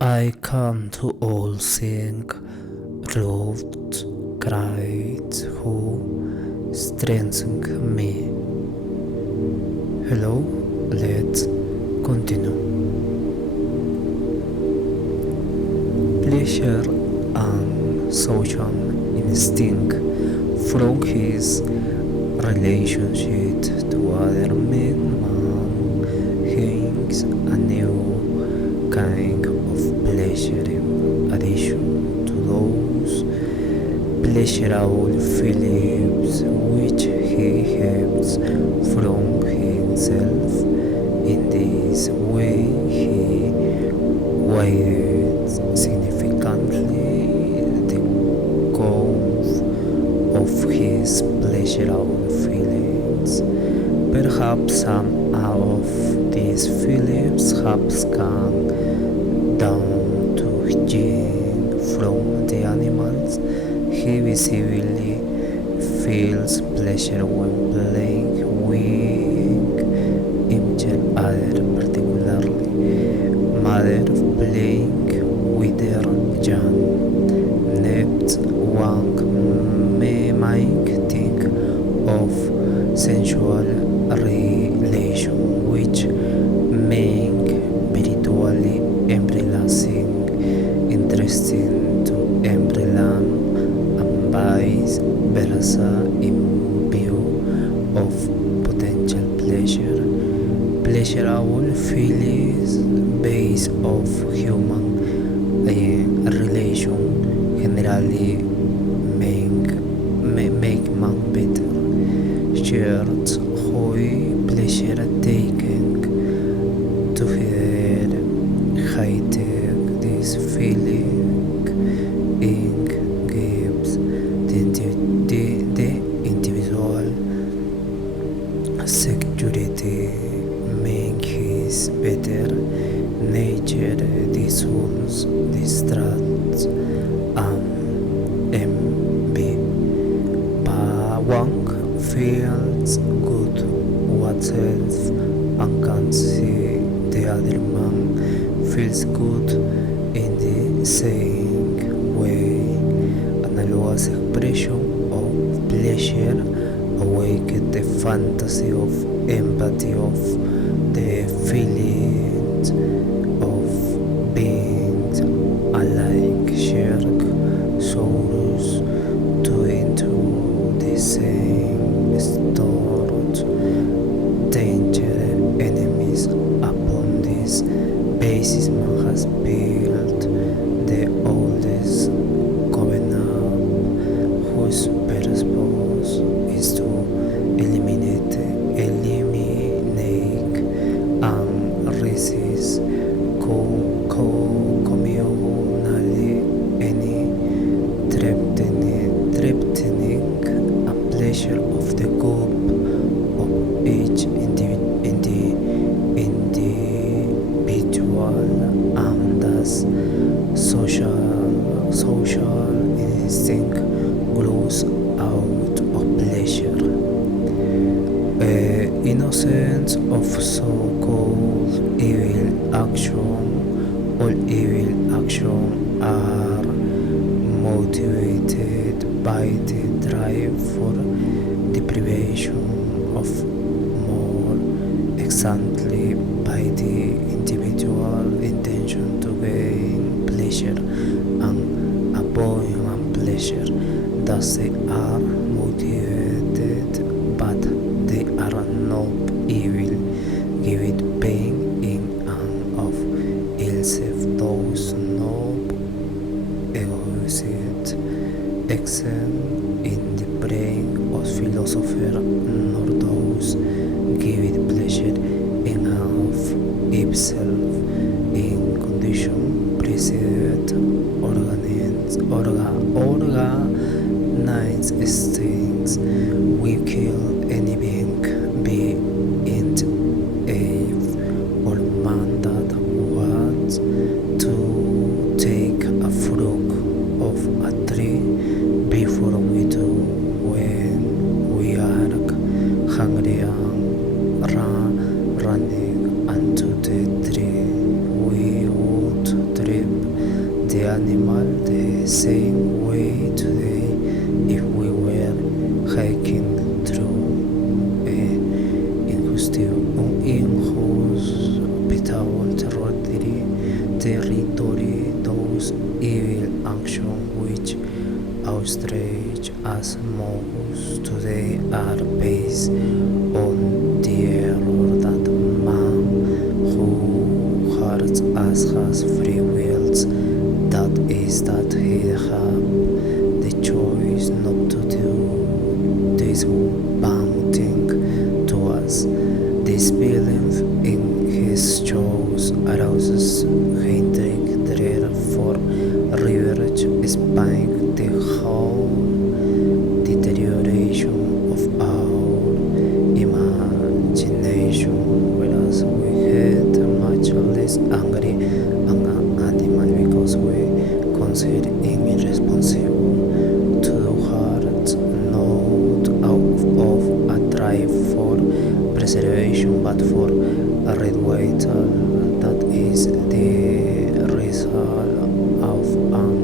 I come to all sing, loved, cried, who strengthen me. Hello, let's continue. Pleasure and social instinct from his relationship to other men brings a new kind of pleasure in addition to those pleasurable feelings which he has from himself. In this way he weighs significantly the cause of his pleasurable feelings. Perhaps some of these feelings have come down to Jane from the animals. He visibly feels pleasure when playing with each other, particularly mother playing with their young. Next, one might think of sensual relation which make spiritually embracing, interesting to embrace and vice versa in view of potential pleasure. Pleasurable feelings based off human relation generally make man better. Shared joy, pleasure taken together, high-tech this feeling in gives the individual security, make his better nature dissolves, distracts, and envy. But one feels good oneself and can see the other man feels good in the same way. Analogous expression of pleasure awakens the fantasy of empathy of the feelings of being alike shared souls to into the same stored danger enemies. Upon this basis man has built the oldest covenant whose purpose is to eliminate and resist communally any threatening a pleasure of the group of each individual and thus social instinct grows out of pleasure. Innocence of so-called evil action. All evil action are motivated by the drive for deprivation of more, exactly by the individual intention to gain pleasure and avoid pleasure. Thus they are motivated, but they are not evil. Give it pain in and of itself, those no egoist exist in the brain of philosopher, nor those give it pleasure in and of itself in condition preceded organized things. We kill any being, be it Eve or man that wants to take a fruit of a tree before we do. When we are hungry and running unto the tree, we would trip animal the same way today if we were hiking through inhospitable territory, those evil actions which outrage us most today are based on the error that man who hurts us has free wills, that is that he have the choice not to do this bad thing to us. This belief in his choice arouses Friedrich, therefore Friedrich explained the whole deterioration of our imagination, whereas we get much less angry and animal because we consider him irresponsible to the heart, not out of a drive for preservation but for a revival that is the result of an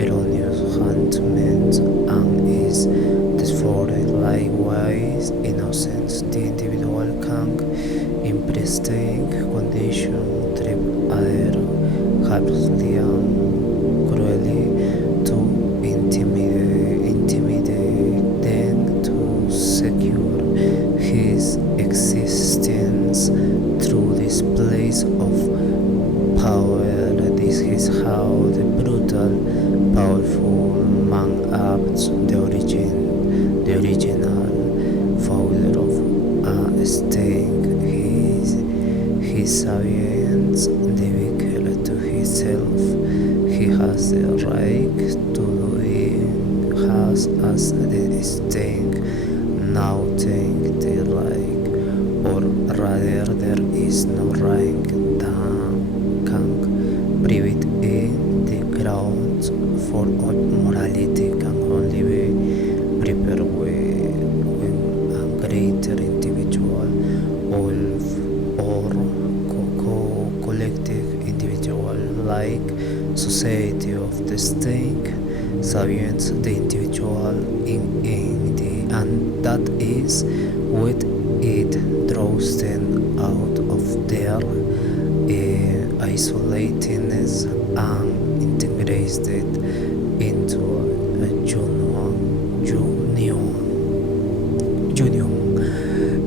erroneous judgment and is therefore likewise innocence. The individual can in prestige condition treat other harshly and cruelly to intimidate them to secure his existence through this place of power. This is how the brutal, powerful man acts, the original founder of a state. His sapience, the vicar to himself, he has the right to do it, has as the state now take the right, or rather there is no right that can prevent the grounds for all morality can only be prepared when a greater individual or collective individual like society of the state sapiens the individual in the and that is what it draws them out of their isolatedness and integrates it into a union.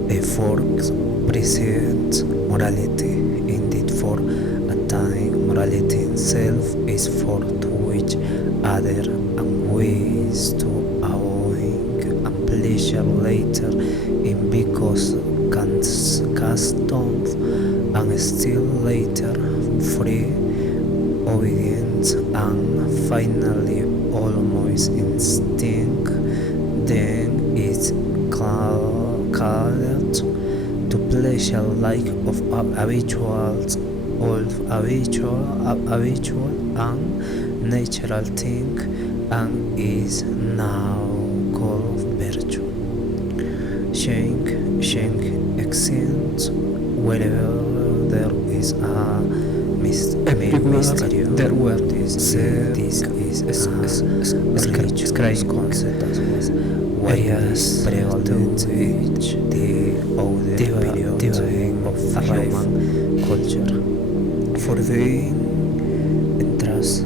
A force presents morality. Indeed, for a time, morality itself is for to which other and ways to avoid and pleasure later in because customs and still later free obedience and finally almost instinct, then it's called to pleasure like of habitual and natural thing and is now called virtue. Shame exists wherever there is a mystery. There were this is a religious concept as well. Areas prevalent which the older period of human culture. For the interest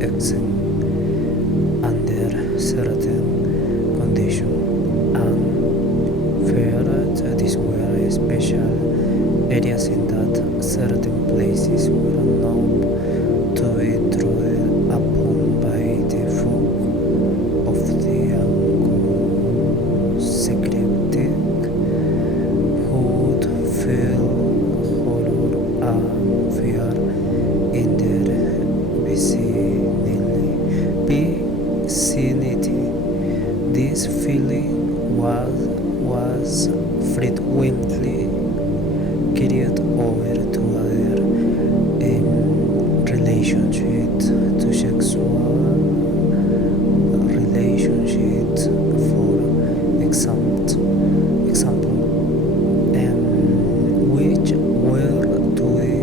exist under certain conditions and feared these were special areas in that certain places were known to be trodden upon by the folk of the secretive who would feel horror and fear in their vicinity. This feeling was frequently carried over to other relationships, to sexual relationships, for example, which were to be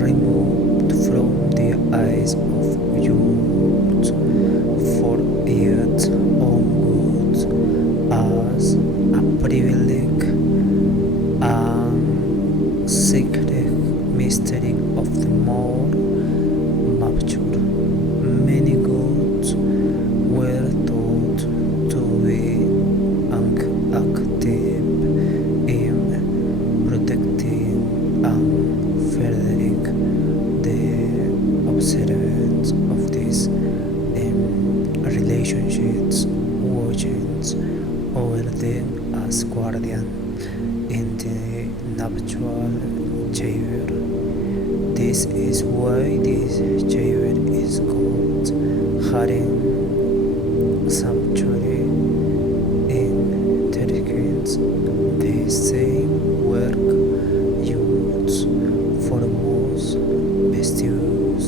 removed from the eyes justice of youth for its own good as a privilege and secret mystery of the more mature. Many goods were taught to be active in protecting and Friedrich the observance of these relationships, watching over them as guardian in the natural chamber. This is why this chamber is called harem sanctuary in Turkish. The same work used for most vestibules.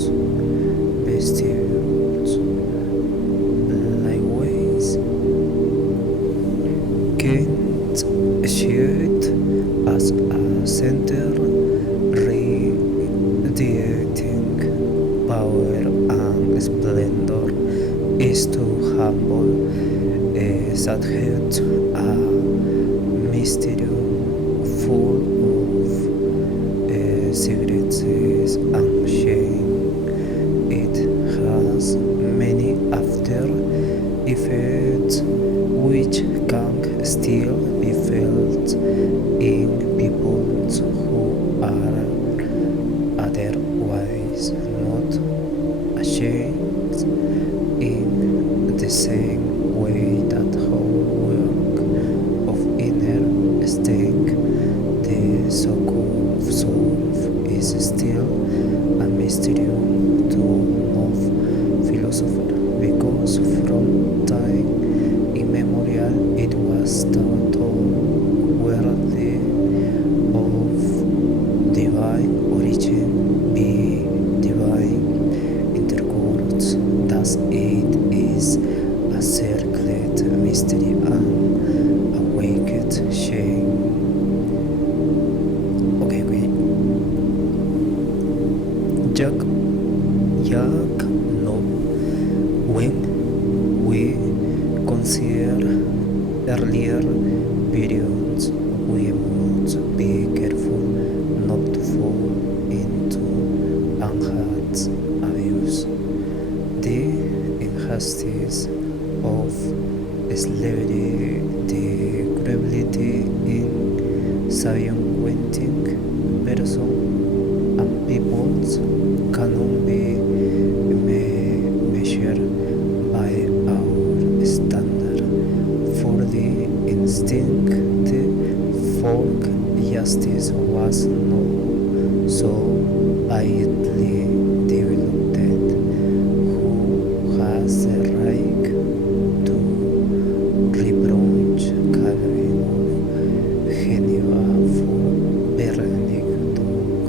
Likewise, Kent showed as a center radiating power and splendor is to humble subject a mysterium full of secrets and shame. It has many after effects which can still be felt in people who are otherwise not ashamed in the same way that whole work of inner strength, the so-called soul, is still a mystery to no philosopher, because from time immemorial it was thought worthy of divine origin, be divine intercourse. Thus it is a secret mystery and awaked shame. Okay. Jack no. When we consider earlier periods, we must be careful not to fall into unheard abuse. The injustice of slavery, the cruelty in subjugating persons and peoples cannot be measured by our standard. For the instinct for justice was not so widely developed. Who has the right to reproach Calvin of Geneva for burning dog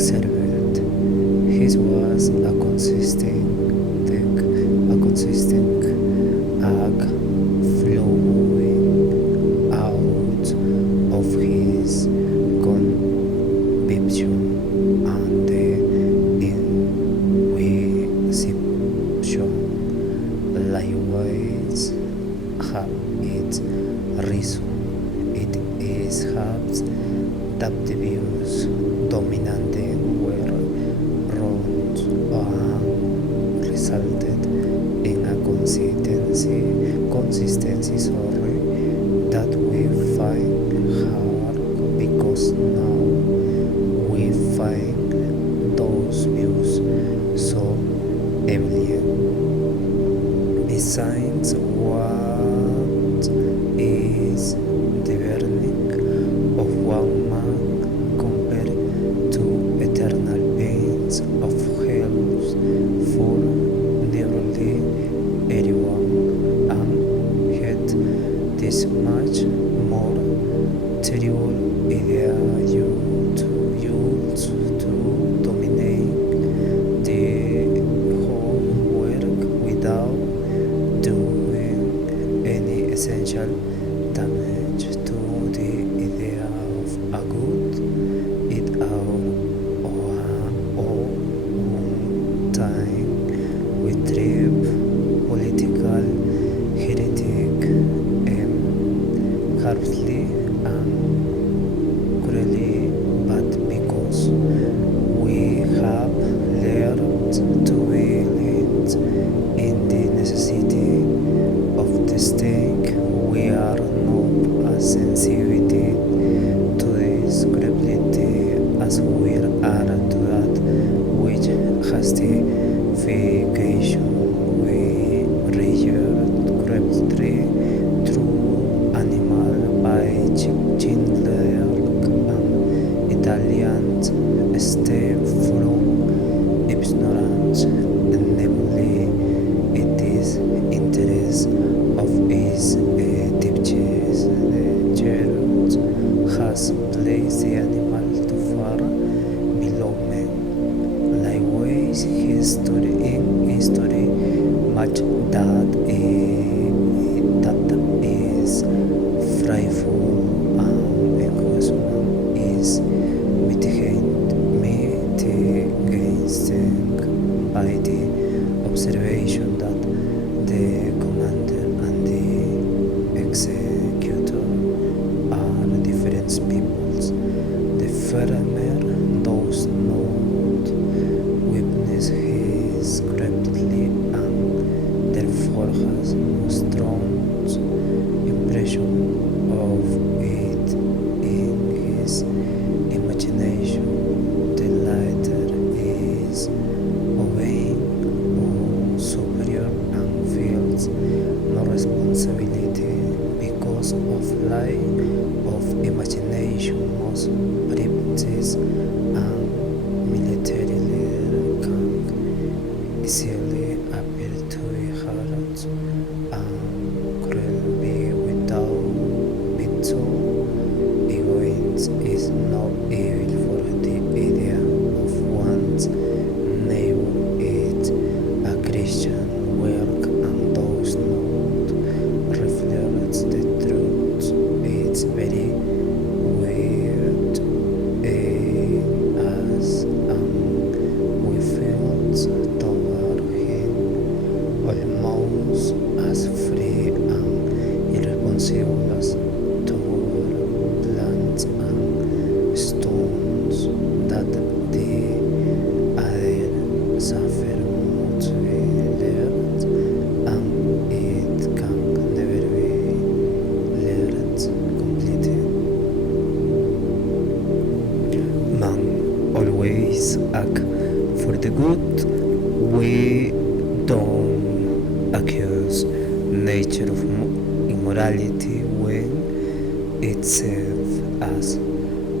service? we are to that which justification we reject correctly through animal by Schindler and Italians step from ignorance, namely it is interest of his teachers. The church has placed the animal too far below men. Likewise, history much that is frightful and egoism is mitigated by the observation that the commander and the executor are different peoples. The farmer does not witness his correctly and therefore has no strong impression of it in his imagination. The latter is obeying or superior and feels no responsibility because of lack of imagination. Most princes and military leaders can easily appear to be hard and cruel without being so. Egoism is not evil, for the idea of one's neighbor is a Christian work and does not reflect the truth. It's very weird as we feel toward him almost as free and irresponsible as toward plants and stones that the other suffer much learned and it can never be learned completely. Man always act for the good. We don't accuse nature of immorality when it serves us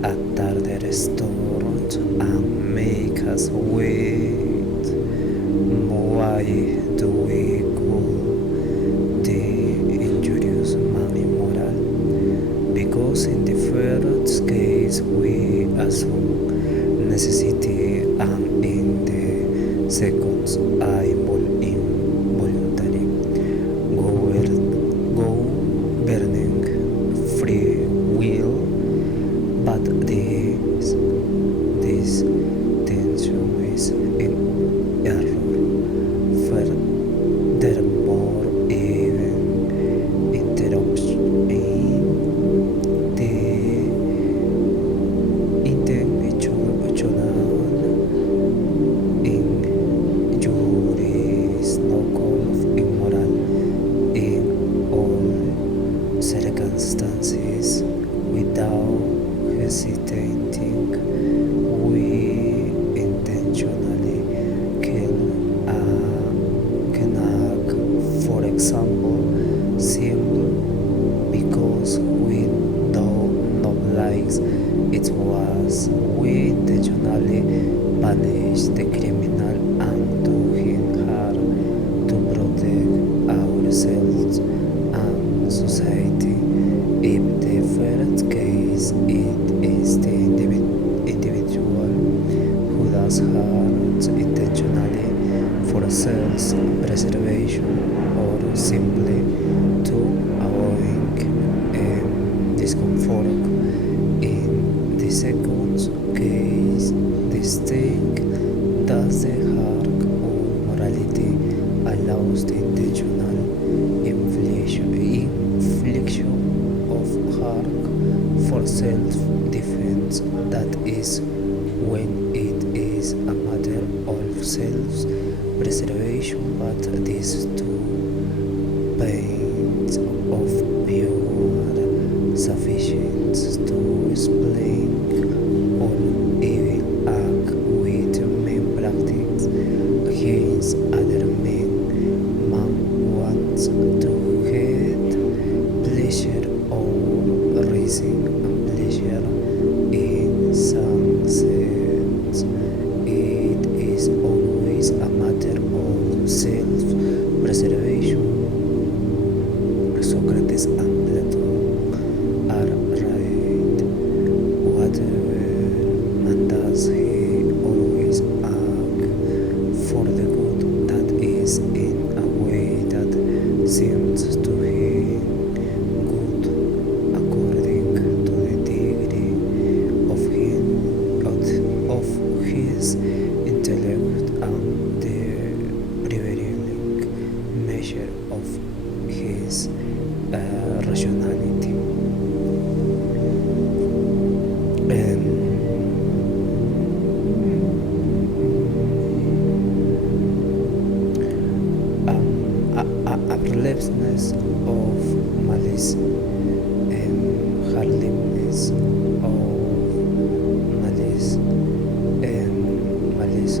at the restaurant and make us wait. Why do we call the injurious man immoral? Because in the first case we assume necessity and in the second are involuntary, governing free will, but this tension is in error. Furthermore, even interruption in the intentional injury is no call of immoral in all circumstances. Without hesitating, we intentionally kill a canary, for example, simply because we don't know likes it was. We intentionally punish the criminal and do him harm to protect ourselves and society. In the first case, it is the individual who does harm intentionally for self-preservation or simply to avoid discomfort. In the second case, the state does the harm or morality allows the intentional infliction of harm for self-defense. That is when it is a matter of self-preservation, but these two points of view are sufficient to explain all evil malice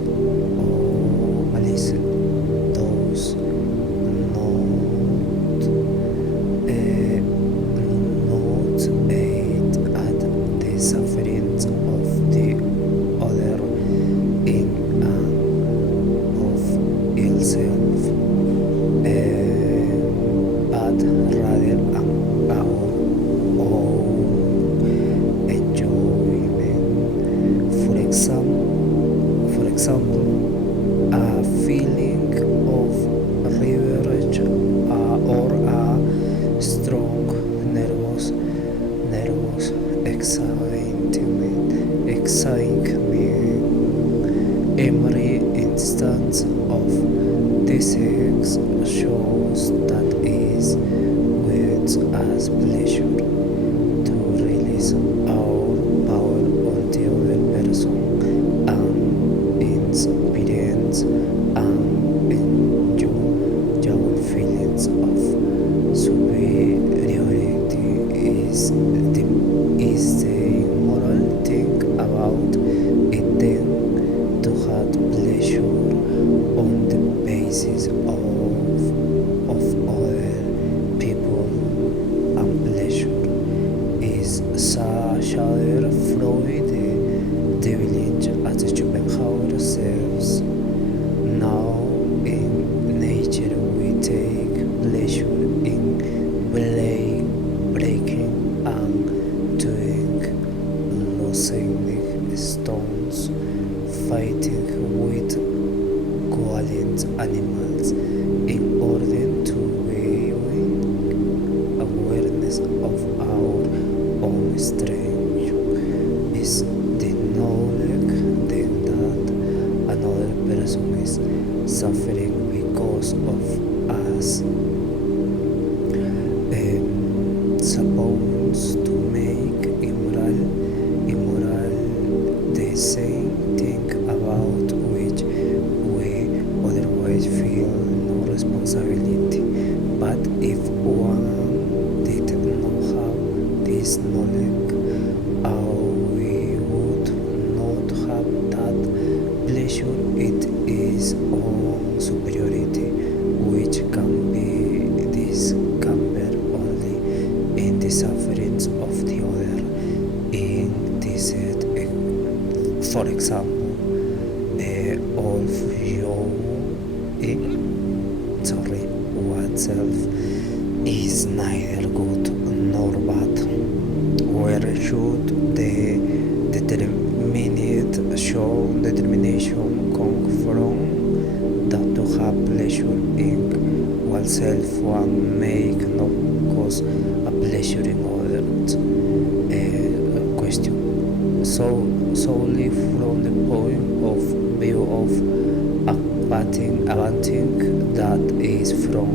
or malice does not aid at the sufferings of the other in and of itself, but rather our own enjoyment. For example, a feeling of revenge or a strong nervous excitement. Every instance of disease shows that is with us pleasure to release our power on the other person and experience and enjoy feelings of superiority is the moral thing about it then to have pleasure on the basis of other people, and pleasure is such other Freud developed as Schopenhauer says. Now in nature we take pleasure in breaking and doing, loosening stones, fighting with violent animals in order to gain awareness of our own strength. Is the knowledge then that another person is suffering because of us supposed to make immoral the same thing about which we otherwise feel no responsibility? But if one did not have this knowledge, we would not have that pleasure. It is on superiority which can be discovered only in the sufferings of the other. In this, for example, all you oneself is neither good nor bad. Where should the determination come from? That to have pleasure in oneself one make no cause a pleasure in others. Question. Solely from the point of view of abetting that is from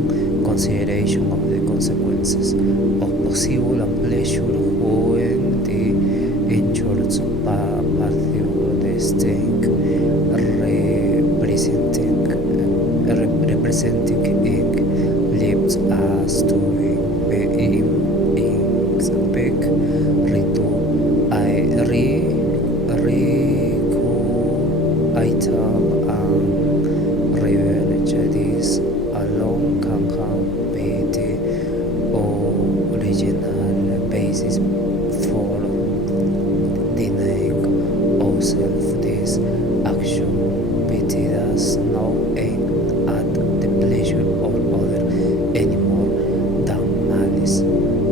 consideration of the consequences of possible pleasure when the injured party of the state representing it leaves us to expect item and revenge. This alone can be the original basis for denying ourselves this action. Pity does not aim at the pleasure of other anymore than malice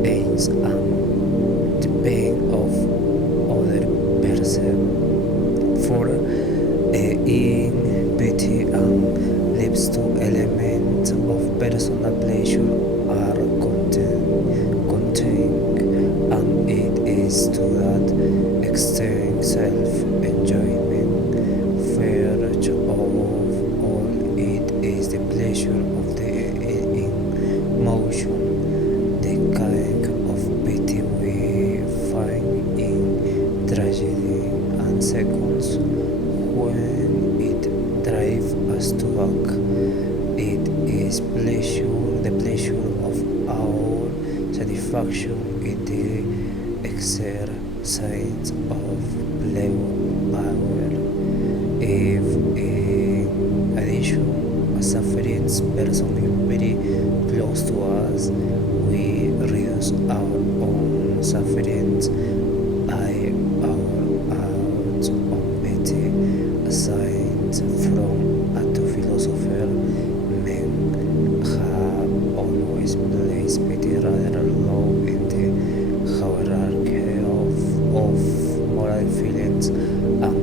aims at the pain of other person. For in pity and lives two elements of personal pleasure are contained, and it is to that extent self-enjoyment. First of all, it is the pleasure of the emotion, the kind of pity we find in tragedy, and second, when it drives us to act, it is the pleasure of our satisfaction in the exercise of power. If this person is very close to us, we reduce our own sufferings by our out of pity. Aside from a two philosopher, men have always placed pity rather low in the hierarchy of moral feelings and